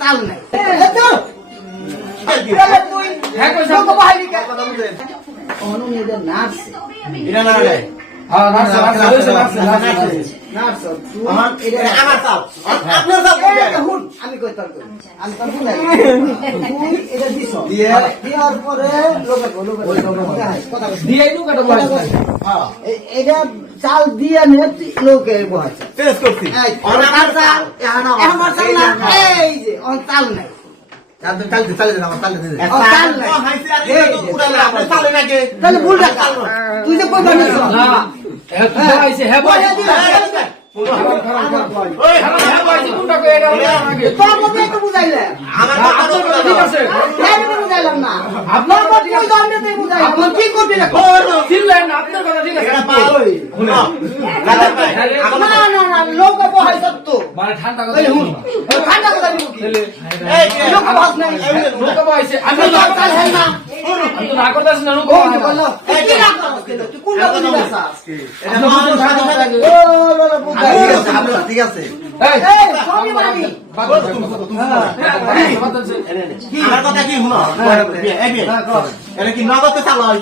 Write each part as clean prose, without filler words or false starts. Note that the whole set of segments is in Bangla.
চাল নাই চাল দিয়ে লোকে চাল নাই তুই যে কই ঠিক আছে আমার কথা কি শুনো এটা কি নগদ চাল হয়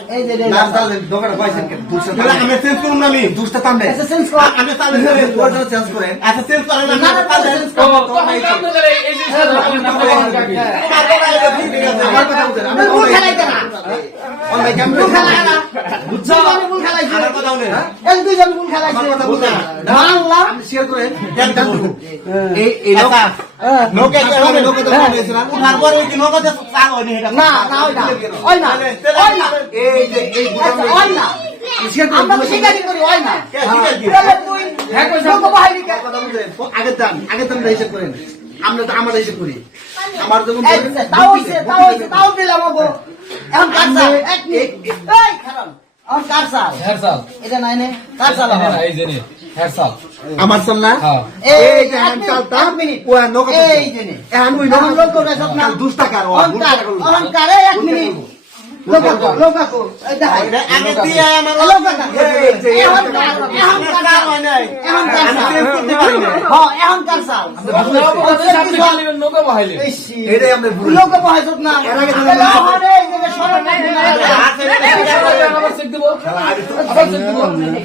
দোকানে পয়সা আমি চেঞ্জ করুন আমি দুষ্টা তামনে আমি তামনে চেঞ্জ করেন আচ্ছা চেঞ্জ করেন আমার যখন আমার চাল না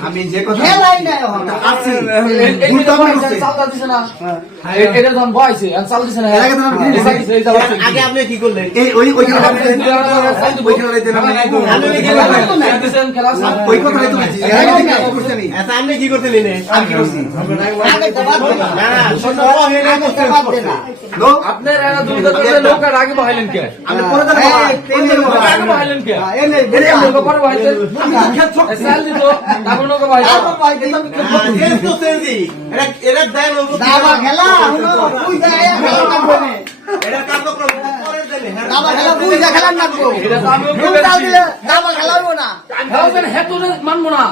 আমি যে কথা আগে আপনি কি করলেন আপনি কি করতে আপনার নৌকার আগে বহাইলেন কে মানবো না